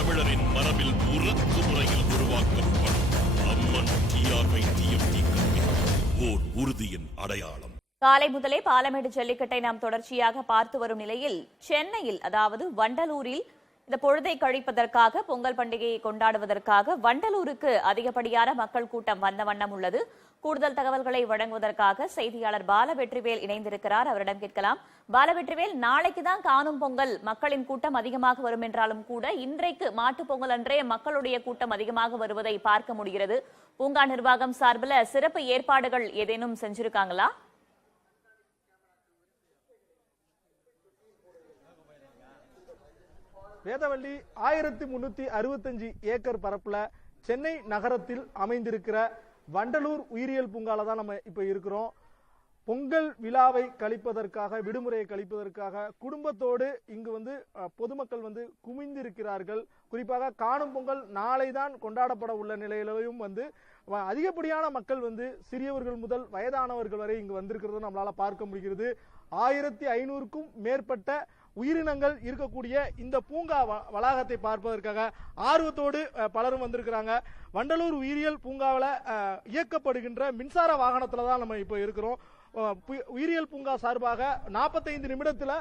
தமிழரின் மரபில் உருக்கு முறையில் உருவாக்கப்படும் அம்மன் TRY-TFT கல்வி ஓர் உறுதியின் அடையாளம். காலை முதலே பாலமேடு ஜல்லிக்கட்டை நாம் தொடர்ச்சியாக பார்த்து வரும் நிலையில் சென்னையில், அதாவது வண்டலூரில் இந்த பொழுதை கழிப்பதற்காக, பொங்கல் பண்டிகையை கொண்டாடுவதற்காக வண்டலூருக்கு அதிகப்படியான மக்கள் கூட்டம் வந்த வண்ணம் உள்ளது. கூடுதல் தகவல்களை வழங்குவதற்காக செய்தியாளர் பாலவெற்றிவேல் இணைந்திருக்கிறார். அவரிடம் கேட்கலாம். பாலவெற்றிவேல், நாளைக்கு தான் காணும் பொங்கல், மக்களின் கூட்டம் அதிகமாக வரும் என்றாலும் கூட இன்றைக்கு மாட்டுப் பொங்கல் அன்றே மக்களுடைய கூட்டம் அதிகமாக வருவதை பார்க்க முடிகிறது. பூங்கா நிர்வாகம் சார்பில் சிறப்பு ஏற்பாடுகள் ஏதேனும் செஞ்சிருக்காங்களா? வேதவள்ளி 1365 ஏக்கர் பரப்புல சென்னை நகரத்தில் அமைந்திருக்கிற வண்டலூர் உயிரியல் பூங்கால தான் நம்ம இப்ப இருக்கிறோம். பொங்கல் விழாவை கழிப்பதற்காக, விடுமுறையை கழிப்பதற்காக குடும்பத்தோடு இங்கு வந்து பொதுமக்கள் வந்து குமிந்திருக்கிறார்கள். குறிப்பாக காணும் பொங்கல் நாளை தான் கொண்டாடப்பட உள்ள நிலையிலும் வந்து அதிகப்படியான மக்கள் வந்து சிறியவர்கள் முதல் வயதானவர்கள் வரை இங்கு வந்திருக்கிறது நம்மளால பார்க்க முடிகிறது. 1500க்கும் மேற்பட்ட உயிரினங்கள் இருக்கக்கூடிய இந்த பூங்கா வளாகத்தை பார்ப்பதற்காக ஆர்வத்தோடு பலரும் வந்திருக்கிறாங்க. வண்டலூர் உயிரியல் பூங்காவில் இயக்கப்படுகின்ற மின்சார வாகனத்துல தான் நம்ம இப்போ இருக்கிறோம். உயிரியல் பூங்கா சார்பாக 45 நிமிடத்தில்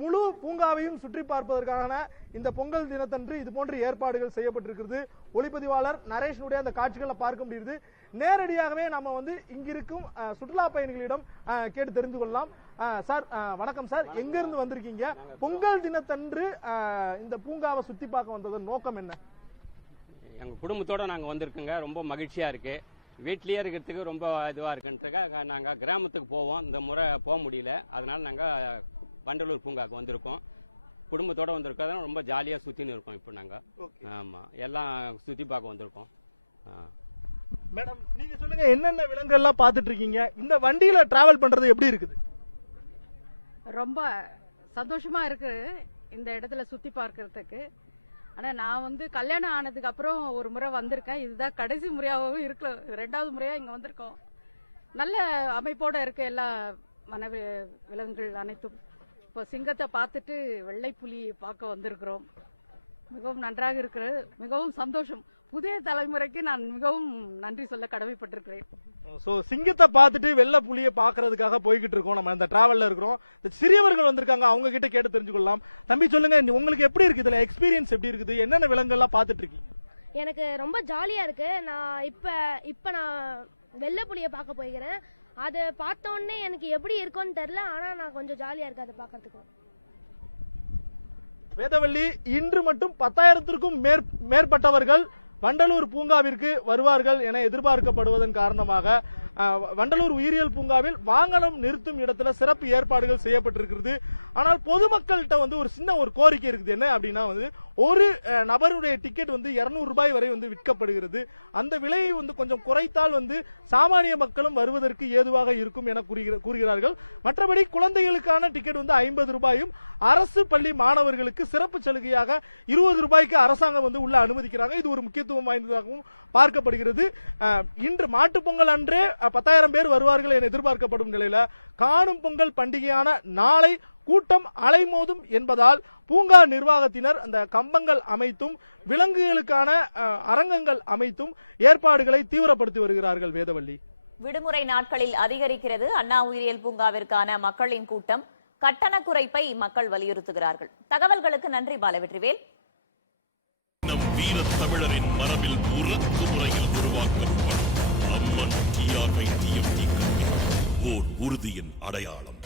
முழு பூங்காவையும் சுற்றி பார்ப்பதற்கான இந்த பொங்கல் தினத்தன்று இது போன்ற ஏற்பாடுகள் செய்யப்பட்டிருக்கிறது. ஒளிப்பதிவாளர் நரேஷனுடைய அந்த காட்சிகளை பார்க்க முடியுது. நேரடியாகவே நம்ம வந்து இங்கிருக்கும் சுற்றுலா பயணிகளிடம் கேட்டு தெரிந்து கொள்ளலாம். சார் வணக்கம் சார், எங்க இருந்து வந்திருக்கீங்க? பொங்கல் தினத்தன்று இந்த பூங்காவை சுத்தி பார்க்க வந்ததன் நோக்கம் என்ன? எங்க குடும்பத்தோட நாங்க வந்திருக்கோங்க. ரொம்ப மகிழ்ச்சியா இருக்கு. வீட்லயே இருக்கிறதுக்கு ரொம்ப இதுவா இருக்குன்றதுக்காக நாங்க கிராமத்துக்கு போவோம். இந்த முறை போக முடியல, அதனால நாங்க வண்டலூர் பூங்காக்கு வந்திருக்கோம். குடும்பத்தோட வந்திருக்கோம். ரொம்ப ஜாலியா சுத்தின்னு இருக்கோம். இப்போ நாங்க ஆமா எல்லாம் சுத்தி பார்க்க வந்திருக்கோம். மேடம், நீங்க சொல்லுங்க, என்னென்ன விலங்குகள் எல்லாம் பார்த்துட்டு இருக்கீங்க? இந்த வண்டியில டிராவல் பண்றது எப்படி இருக்குது? ரொம்ப சந்தோஷமா இருக்கு இந்த இடத்துல சுத்தி பார்க்கறதுக்கு. ஆனா நான் வந்து கல்யாணம் ஆனதுக்கு அப்புறம் ஒரு முறை வந்திருக்கேன். இதுதான் கடைசி முறையாகவும் இருக்கு, 2வது முறையா இங்க வந்திருக்கோம். நல்ல அமைப்போட இருக்கு எல்லா விலங்குகள் அனைத்தும். இப்போ சிங்கத்தை பார்த்துட்டு வெள்ளை புலி பார்க்க வந்திருக்கிறோம். மிகவும் நன்றாக இருக்கு, மிகவும் சந்தோஷம். புதிய தலைமுறைக்கு நான் மிகவும் நன்றி சொல்ல கடமைப்பட்டிருக்கிறேன். சிங்கத்தை பார்த்துட்டு வெள்ளை புலியை பாக்குறதுக்காக போய்கிட்டு இருக்கோம். நம்ம அந்த டிராவல்ல இருக்கிறோம். சிறியவர்கள் வந்திருக்காங்க, அவங்க கிட்ட கேட்டு தெரிஞ்சுக்கொள்ளலாம். தம்பி சொல்லுங்க, உங்களுக்கு எப்படி இருக்கு? இதுல எக்ஸ்பீரியன்ஸ் எப்படி இருக்குது? என்னென்ன விலங்குகள் எல்லாம் பார்த்துட்டு இருக்கீங்க? எனக்கு ரொம்ப ஜாலியா இருக்கு. நான் இப்ப நான் வெள்ளை புலியை பார்க்க போய்கிறேன். அதை பார்த்த உடனே எனக்கு எப்படி இருக்கும்னு தெரியல, ஆனா நான் கொஞ்சம் ஜாலியா இருக்கு அதை பார்க்கறதுக்கு. வேதவள்ளி, இன்று மட்டும் 10,000த்திற்கும் மேற்பட்டவர்கள் வண்டலூர் பூங்காவிற்கு வருவார்கள் என எதிர்பார்க்கப்படுவதன் காரணமாக வண்டலூர் உயிரியல் பூங்காவில் வாகனம் நிறுத்தும் இடத்துல சிறப்பு ஏற்பாடுகள் செய்யப்பட்டிருக்கிறது. ஆனால் பொதுமக்கள்கிட்ட வந்து ஒரு சின்ன கோரிக்கை இருக்குது. என்ன அப்படின்னா வந்து ஒரு நபருடைய டிக்கெட் வந்து 200 ரூபாய் வரை வந்து விற்கப்படுகிறது. அந்த விலையை வந்து கொஞ்சம் குறைத்தால் வந்து சாமானிய மக்களும் வருவதற்கு ஏதுவாக இருக்கும் என கூறுகிறார்கள். மற்றபடி குழந்தைகளுக்கான டிக்கெட் வந்து 50 ரூபாயும், அரசு பள்ளி மாணவர்களுக்கு சிறப்பு சலுகையாக 20 ரூபாய்க்கு அரசாங்கம் வந்து உள்ள அனுமதிக்கிறாங்க. இது ஒரு முக்கியத்துவம் வாய்ந்ததாகவும் பார்க்கப்படுகிறது. இன்று மாட்டுப் பொங்கல் அன்றே 10,000 பேர் வருவார்கள் என எதிர்பார்க்கப்படும் நிலையில காணும் பொங்கல் பண்டிகையான நாளை கூட்டம் அலைமோதும் என்பதால் பூங்கா நிர்வாகத்தினர் அந்த கம்பங்கள் அமைத்தும் விலங்குகளுக்கான அரங்கங்கள் அமைத்தும் ஏற்பாடுகளை தீவிரப்படுத்தி வருகிறார்கள். வேதவள்ளி, விடுமுறை நாட்களில் அதிகரிக்கிறது அண்ணா உயிரியல் பூங்காவிற்கான மக்களின் கூட்டம். கட்டண குறைப்பை மக்கள் வலியுறுத்துகிறார்கள். தகவல்களுக்கு நன்றி பாலவெற்றிவேல். நம் வீர தமிழரின் மரபில் உருக்கு முறையில் உருவாக்கப்படும் அம்மன் TRY-TFT கல்வி ஓர் உறுதியின் அடையாளம்.